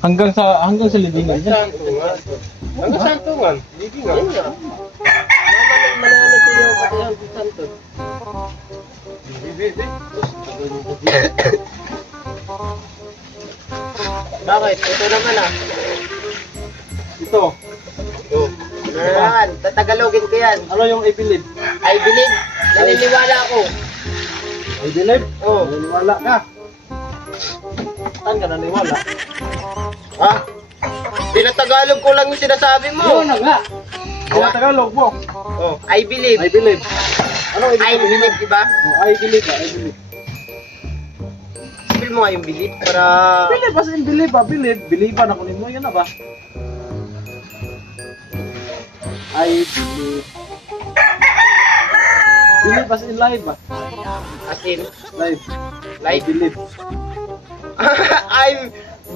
Hanggang sa libingan dyan. Hanggang sa Antungan. Libingan. Mananag ko yung katihan sa Santos. Bakit? Ito naman ah. Ito. Ano naman? Tatagalogin ko yan. Ano yung I believe? I believe. Naniniwala ako. I believe? Oo. Naniniwala ka. Saan ka naniwala? Ha? Tinatagalog ko lang yung sinasabi mo. Yun na nga. Kaya Tagalog mo. Oh, I believe. I believe. Ano I believe, di ba? Oh, I believe ka. I believe. Spell mo nga yung believe para... Believe as in believe ba? Believe. Believe-an ako nimo. Yan na ba? I believe. Believe as in live ba? As in, Live. Live? I believe. I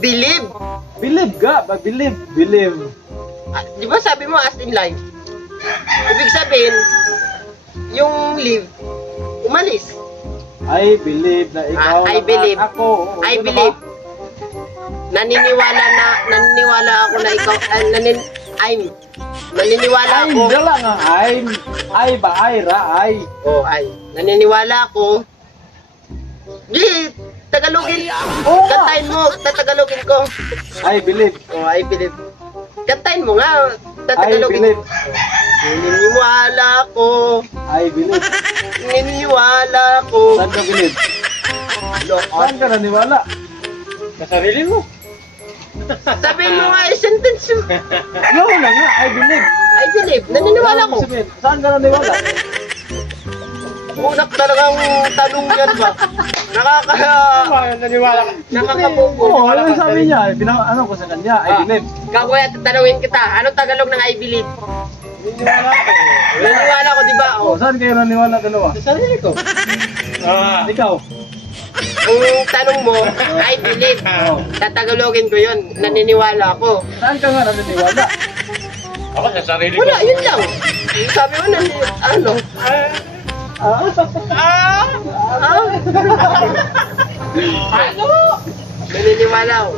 believe. Believe ka. Ba? Believe. Believe. Ah, di ba sabi mo as in live? Ibig sabihin, yung live, umalis. I believe na ikaw I lang believe. ako. Oo, I ano believe. ba? Naniniwala ako na ikaw, naniniwala Ay, ako. dala nga. Ay ba? Ay ra. Ay. Oh, ay. Naniniwala ako. Di, Tagalogin. Oo nga. Kantahin mo, tatagalogin ko. I believe. Oh, I believe. Kantahin mo nga, I tatagalogin. believe. Naniniwala ko. I believe. Naniniwala ko. Saan ka believe? Lord. Saan ka naniwala? Sa sarili mo. Sabihin mo nga, sentence mo. Yun na nga. I believe. I believe. Naniniwala ko. Ano sabihin? Saan ka naniwala? Unak talagang tanong yan ba? Naniwala ka. Nakakabubo. Oo, ano yung sabi niya? Ano ko sa kanya? I believe. Kakuya, tatanungin kita. Anong Tagalog ng I believe? Naniwala ko. Naniniwala ko, di ba? Oh, saan kayo naniwala dalawa? Sa sarili ko. Ikaw? Kung tanong mo, I believe. Oh. Tatagalogin ko yun. Naniniwala ako. Saan ka nga naniniwala? Ako sa sarili ko. Wala, yun lang. Sabi mo, ano? Ano? Naniniwala ako.